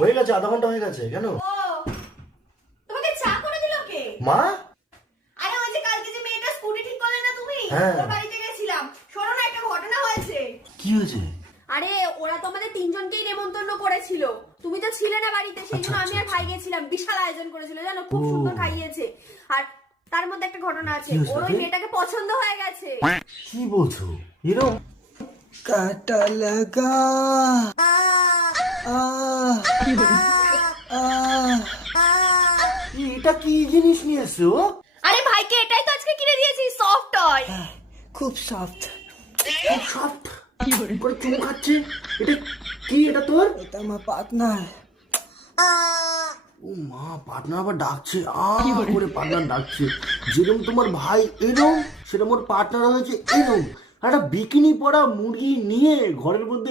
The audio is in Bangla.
হয়ে গেছে, আধা ঘন্টা হয়ে গেছে। কেন? ও তোমাকে চা করে দিল কে? মা? আরে ওই যে কালকে যে মেয়েটা স্কুটি ঠিক করলে না তুমি, হ্যাঁ। ওর বাড়িতে গেছিলাম। শোনো না, একটা ঘটনা হয়েছে। কি হয়েছে? আরে ওরা তো আমাদের তিনজনকেই নেমন্তন্ন করেছিল, তুমি তো ছিলে না বাড়িতে, সেই জন্য আমি আর ভাই গেছিলাম। বিশাল আয়োজন করেছিল জানো, খুব সুন্দর খাইয়েছে। আর তার মধ্যে একটা ঘটনা আছে, কি হয়েছে ওর ওই তাতে? মেয়েটাকে পছন্দ হয়ে গেছে। কি বলছো? এরকম? কাটা লাগা এটা কি জিনিস নিয়ে এসছো? আরে ভাইকে এটাই তো আজকে কিনে দিয়েছি, সফট টয়। খুব সফট। সফট কি করে চুমু খাচ্ছে? এটা কি? এটা তোর? এটা আমার পার্টনার। ও মা, পার্টনার আবার ডাকছে। করে পার্টনার ডাকছে। যেরকম তোমার ভাই এরম, সেরকম ওর পার্টনার হয়েছে এরম। একটা বিকিনি পরা মুরগি নিয়ে ঘরের মধ্যে